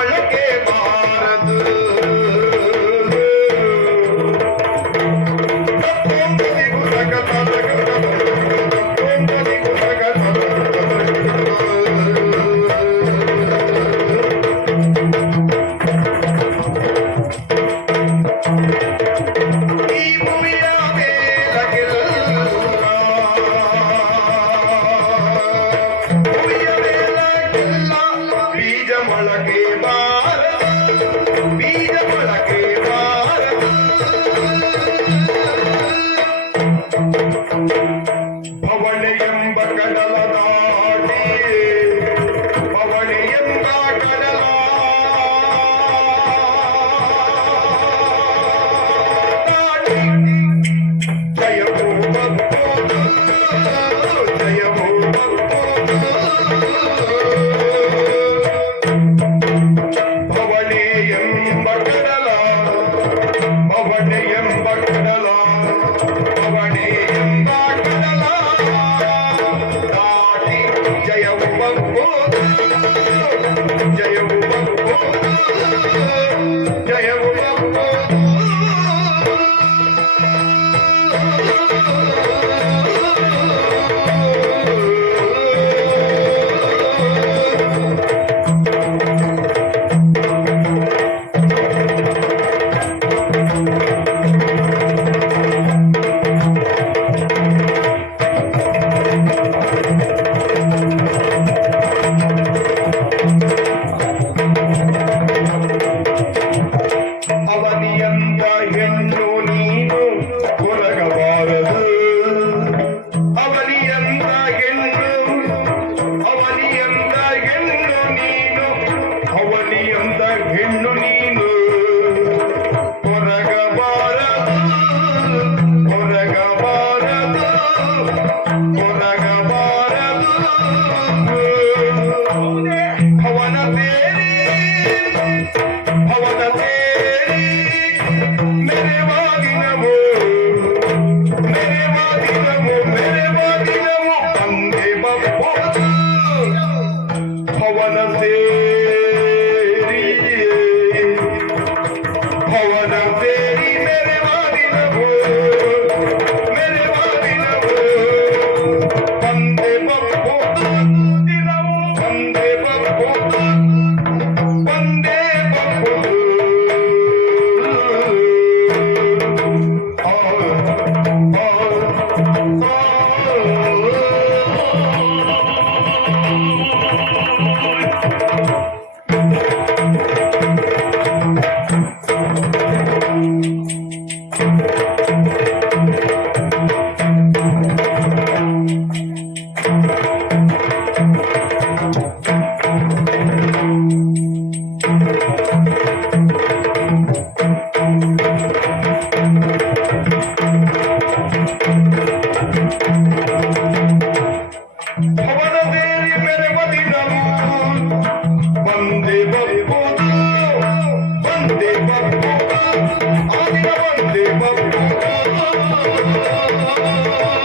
olha que Bharatam Thank you. Thank you.